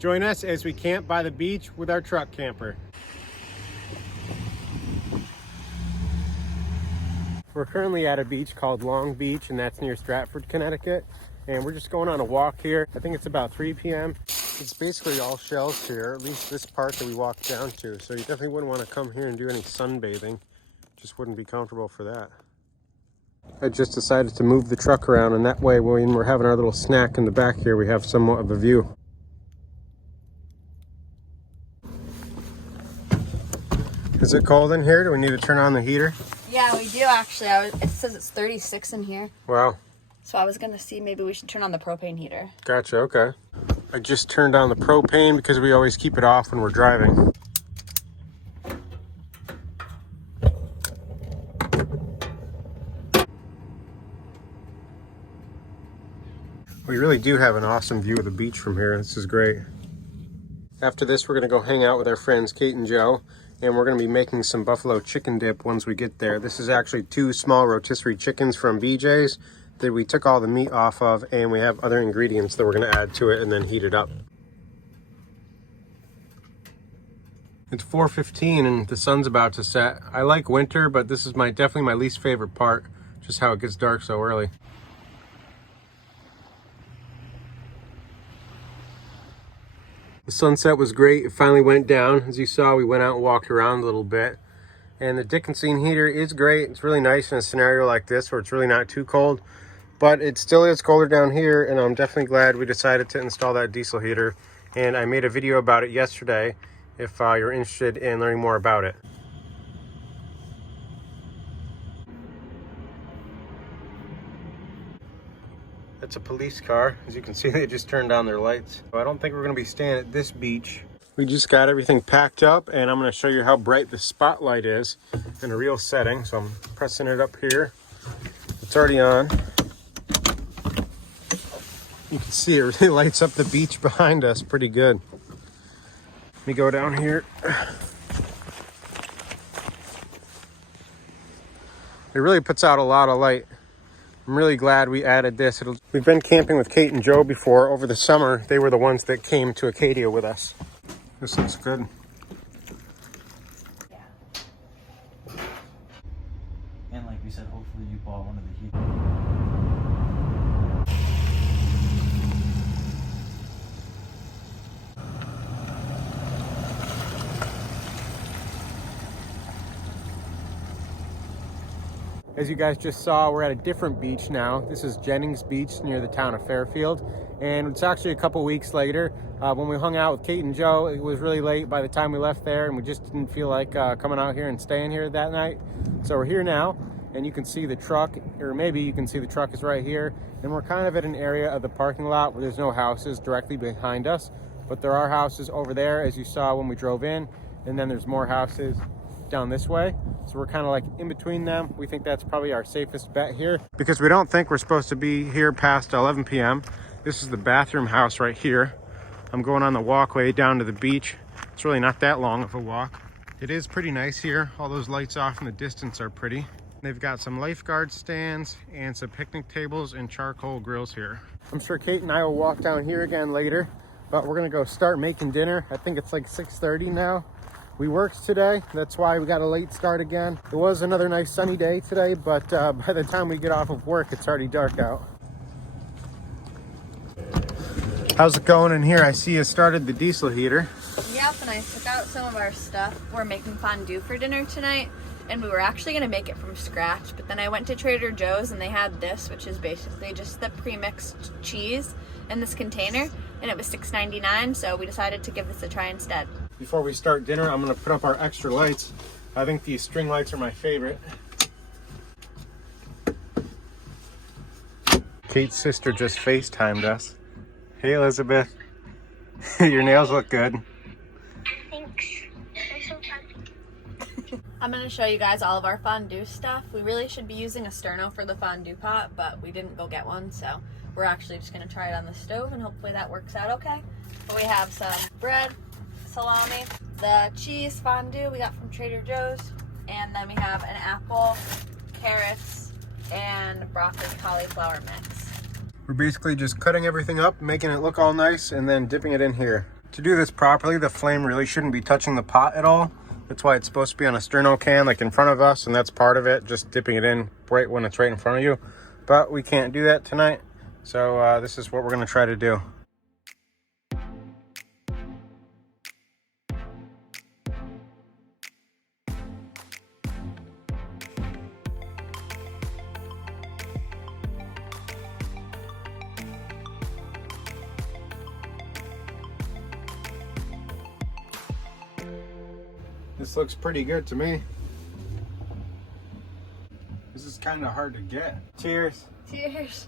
Join us as we camp by the beach with our truck camper. We're currently at a beach called Long Beach, and that's near Stratford, Connecticut. And we're just going on a walk here. I think it's about 3 p.m. It's basically all shells here, at least this part that we walked down to. So you definitely wouldn't want to come here and do any sunbathing. Just wouldn't be comfortable for that. I just decided to move the truck around, and that way when we're having our little snack in the back here, we have somewhat of a view. Is it cold in here? Do we need to turn on the heater? Yeah, we do actually. It says it's 36 in here. Wow. So I was going to see maybe we should turn on the propane heater. Gotcha, okay. I just turned on the propane because we always keep it off when we're driving. We really do have an awesome view of the beach from here. This is great. After this, we're going to go hang out with our friends Kate and Joe, and we're going to be making some buffalo chicken dip once we get there. This is actually 2 small rotisserie chickens from BJ's that we took all the meat off of, and we have other ingredients that we're going to add to it and then heat it up. It's 4:15 and the sun's about to set. I like winter, but this is definitely my least favorite part, just how it gets dark so early. The sunset was great. It finally went down. As you saw, we went out and walked around a little bit. And the Dickinson heater is great. It's really nice in a scenario like this where it's really not too cold. But it still is colder down here, and I'm definitely glad we decided to install that diesel heater. And I made a video about it yesterday if you're interested in learning more about it. That's a police car. As you can see, they just turned on their lights. I don't think we're going to be staying at this beach. We just got everything packed up, and I'm going to show you how bright the spotlight is in a real setting. So I'm pressing it up here. It's already on. You can see it really lights up the beach behind us pretty good. Let me go down here. It really puts out a lot of light. I'm really glad we added this. We've been camping with Kate and Joe before over the summer. They were the ones that came to Acadia with us. This looks good. Yeah. And like we said, hopefully you bought one of the heat. As you guys just saw, we're at a different beach now. This is Jennings Beach near the town of Fairfield. And it's actually a couple weeks later. When we hung out with Kate and Joe, it was really late by the time we left there, and we just didn't feel like coming out here and staying here that night. So we're here now, and you can see the truck, or maybe you can see the truck is right here. And we're kind of at an area of the parking lot where there's no houses directly behind us, but there are houses over there, as you saw when we drove in, and then there's more houses down this way. So we're kind of like in between them. We think that's probably our safest bet here because we don't think we're supposed to be here past 11 p.m. This is the bathroom house right here. I'm going on the walkway down to the beach. It's really not that long of a walk. It is pretty nice here. All those lights off in the distance are pretty. They've got some lifeguard stands and some picnic tables and charcoal grills here. I'm sure Kate and I will walk down here again later, but we're gonna go start making dinner. I think it's like 6:30 now. We worked today, that's why we got a late start again. It was another nice sunny day today, but by the time we get off of work, it's already dark out. How's it going in here? I see you started the diesel heater. Yep, and I took out some of our stuff. We're making fondue for dinner tonight, and we were actually going to make it from scratch, but then I went to Trader Joe's and they had this, which is basically just the pre-mixed cheese in this container, and it was $6.99, so we decided to give this a try instead. Before we start dinner, I'm gonna put up our extra lights. I think these string lights are my favorite. Kate's sister just FaceTimed us. Hey Elizabeth, your nails look good. Thanks. I'm so happy. I'm going to show you guys all of our fondue stuff. We really should be using a sterno for the fondue pot, but we didn't go get one, so we're actually just going to try it on the stove, and hopefully that works out okay. But we have some bread, salami, the cheese fondue we got from Trader Joe's, and then we have an apple, carrots, and broccoli cauliflower mix. We're basically just cutting everything up, making it look all nice, and then dipping it in here. To do this properly, the flame really shouldn't be touching the pot at all. That's why it's supposed to be on a sterno can like in front of us, and that's part of it, just dipping it in right when it's right in front of you. But we can't do that tonight, so this is what we're gonna try to do. This looks pretty good to me. This is kind of hard to get. Cheers. Cheers.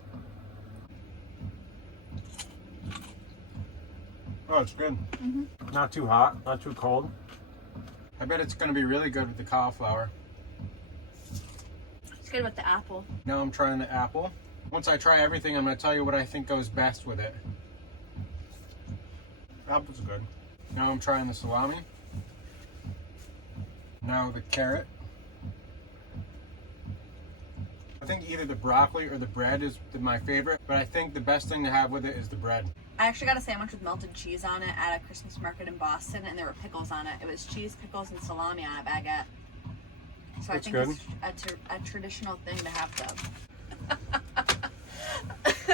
Oh, it's good. Not too hot, not too cold. I bet it's gonna be really good with the cauliflower. It's good with the apple. Now I'm trying the apple. Once I try everything, I'm gonna tell you what I think goes best with it. Apple's good. Now I'm trying the salami. Now the carrot. I think either the broccoli or the bread is my favorite, but I think the best thing to have with it is the bread. I actually got a sandwich with melted cheese on it at a Christmas market in Boston, and there were pickles on it. It was cheese, pickles, and salami on a baguette. So That's I think it's a traditional thing to have them.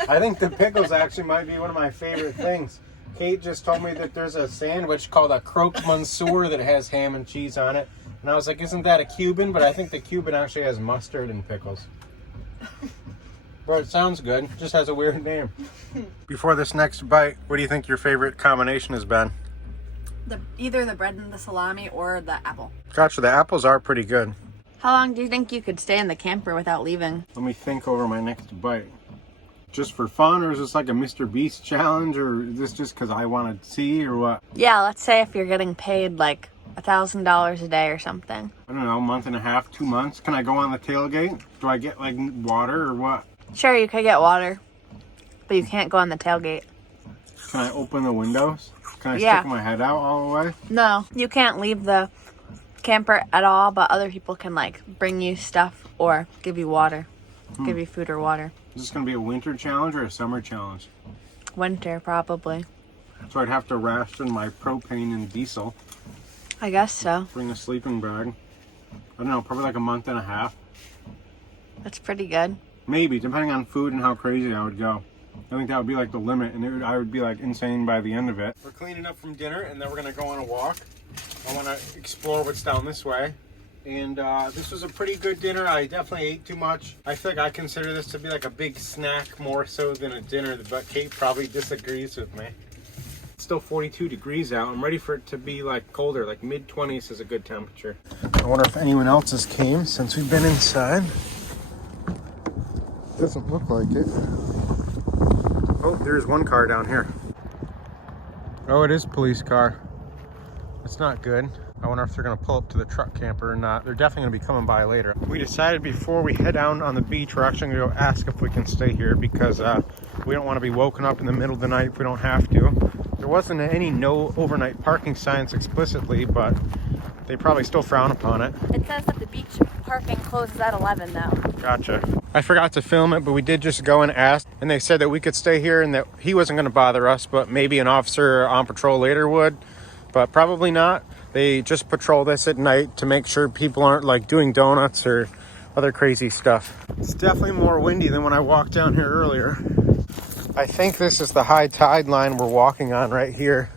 I think the pickles actually might be one of my favorite things. Kate just told me that there's a sandwich called a croque monsieur that has ham and cheese on it. And I was like, isn't that a Cuban? But I think the Cuban actually has mustard and pickles. But it sounds good. Just has a weird name. Before this next bite, what do you think your favorite combination has been? Either the bread and the salami or the apple. Gotcha, the apples are pretty good. How long do you think you could stay in the camper without leaving? Let me think over my next bite. Just for fun, or is this like a Mr. Beast challenge, or is this just because I want to see, or what? Yeah, let's say if you're getting paid like $1,000 a day or something. I don't know, a month and a half, 2 months. Can I go on the tailgate? Do I get like water or what? Sure, you could get water, but you can't go on the tailgate. Can I open the windows? Can I Yeah. stick my head out all the way? No, you can't leave the camper at all, but other people can like bring you stuff or give you water, give you food or water. Is this going to be a winter challenge or a summer challenge? Winter, probably. So I'd have to ration my propane and diesel. I guess so. Bring a sleeping bag. I don't know, probably like a month and a half. That's pretty good. Maybe, depending on food and how crazy I would go. I think that would be like the limit, and I would be like insane by the end of it. We're cleaning up from dinner, and then we're going to go on a walk. I want to explore what's down this way. And this was a pretty good dinner. I definitely ate too much. I feel like I consider this to be like a big snack more so than a dinner, but Kate probably disagrees with me. It's still 42 degrees out. I'm ready for it to be like colder, like mid-20s is a good temperature. I wonder if anyone else has came since we've been inside. Doesn't look like it. Oh, there's one car down here. Oh, it is a police car. That's not good. I wonder if they're gonna pull up to the truck camper or not. They're definitely gonna be coming by later. We decided before we head down on the beach, we're actually gonna go ask if we can stay here because we don't wanna be woken up in the middle of the night if we don't have to. There wasn't any no overnight parking signs explicitly, but they probably still frown upon it. It says that the beach parking closes at 11 though. Gotcha. I forgot to film it, but we did just go and ask, and they said that we could stay here and that he wasn't gonna bother us, but maybe an officer on patrol later would, but probably not. They just patrol this at night to make sure people aren't like doing donuts or other crazy stuff. It's definitely more windy than when I walked down here earlier. I think this is the high tide line we're walking on right here.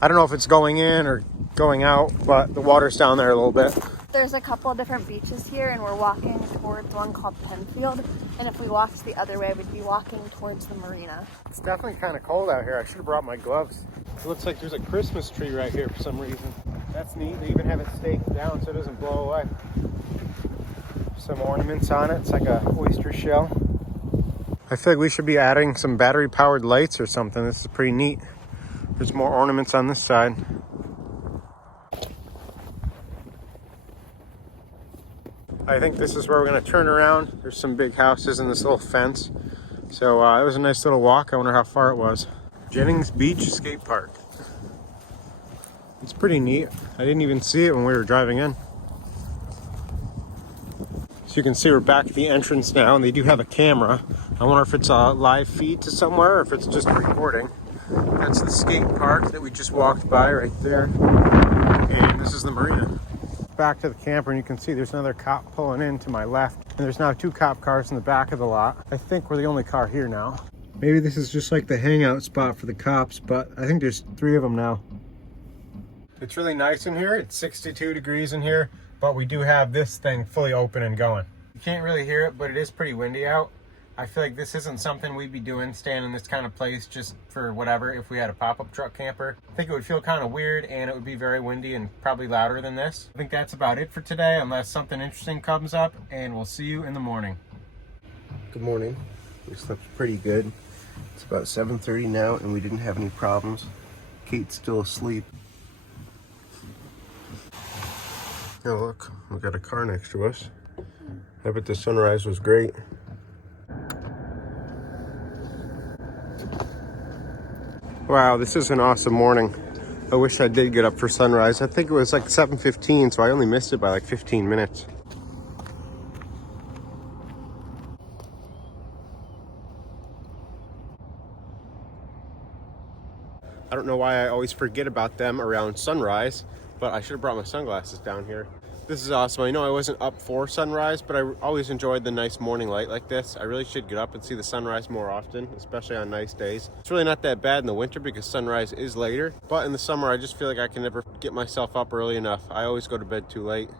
I don't know if it's going in or going out, but the water's down there a little bit. There's a couple different beaches here, and we're walking towards one called Penfield, and if we walked the other way, we'd be walking towards the marina. It's definitely kind of cold out here. I should have brought my gloves. It looks like there's a Christmas tree right here for some reason. That's neat. They even have it staked down so it doesn't blow away. Some ornaments on it. It's like a oyster shell. I feel like we should be adding some battery powered lights or something. This is pretty neat. There's more ornaments on this side. I think this is where we're going to turn around. There's some big houses and this little fence. So it was a nice little walk. I wonder how far it was. Jennings Beach Skate Park. It's pretty neat. I didn't even see it when we were driving in. So you can see we're back at the entrance now, and they do have a camera. I wonder if it's a live feed to somewhere or if it's just recording. That's the skate park that we just walked by right there. And this is the marina. Back to the camper, and you can see there's another cop pulling in to my left. And there's now 2 cop cars in the back of the lot. I think we're the only car here now. Maybe this is just like the hangout spot for the cops, but I think there's 3 of them now. It's really nice in here. It's 62 degrees in here, but we do have this thing fully open and going. You can't really hear it, but it is pretty windy out. I feel like this isn't something we'd be doing, staying in this kind of place just for whatever if we had a pop-up truck camper. I think it would feel kind of weird, and it would be very windy and probably louder than this. I think that's about it for today, unless something interesting comes up, and we'll see you in the morning. Good morning. We slept pretty good. It's about 7:30 now, and we didn't have any problems. Kate's still asleep. Oh look, we got a car next to us. I bet the sunrise was great. Wow, this is an awesome morning. I wish I did get up for sunrise. I think it was like 7:15, so I only missed it by like 15 minutes. I don't know why I always forget about them around sunrise, but I should have brought my sunglasses down here. This is awesome. I know I wasn't up for sunrise, but I always enjoyed the nice morning light like this. I really should get up and see the sunrise more often, especially on nice days. It's really not that bad in the winter because sunrise is later, but in the summer I just feel like I can never get myself up early enough. I always go to bed too late.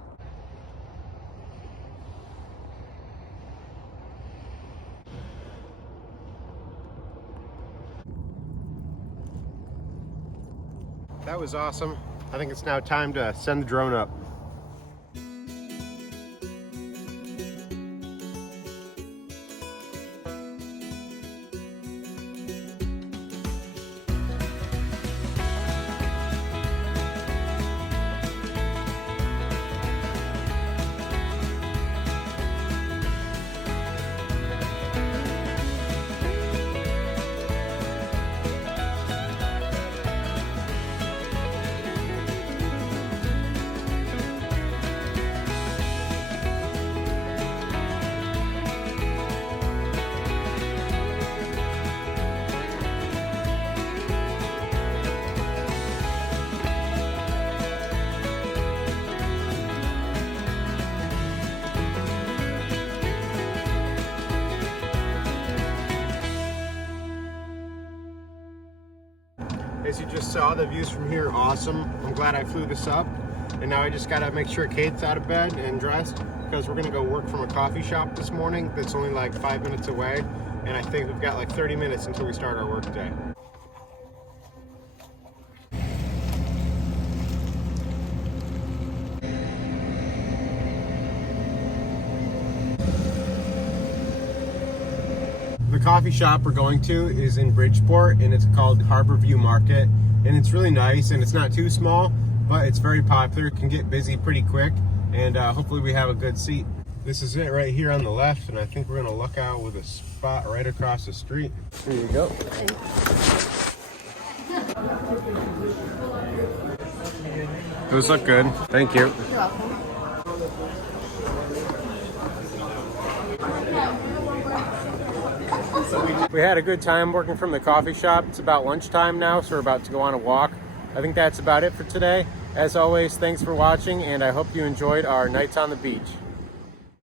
That was awesome. I think it's now time to send the drone up. As you just saw, the views from here are awesome. I'm glad I flew this up. And now I just gotta make sure Kate's out of bed and dressed because we're gonna go work from a coffee shop this morning that's only like 5 minutes away. And I think we've got like 30 minutes until we start our work day. The coffee shop we're going to is in Bridgeport, and it's called Harborview Market, and it's really nice, and it's not too small, but it's very popular. It can get busy pretty quick, and hopefully we have a good seat. This is it right here on the left, and I think we're gonna look out with a spot right across the street. Here you go. Those look good. Thank you. You're welcome. We had a good time working from the coffee shop. It's about lunchtime now, so we're about to go on a walk. I think that's about it for today. As always, thanks for watching, and I hope you enjoyed our nights on the beach.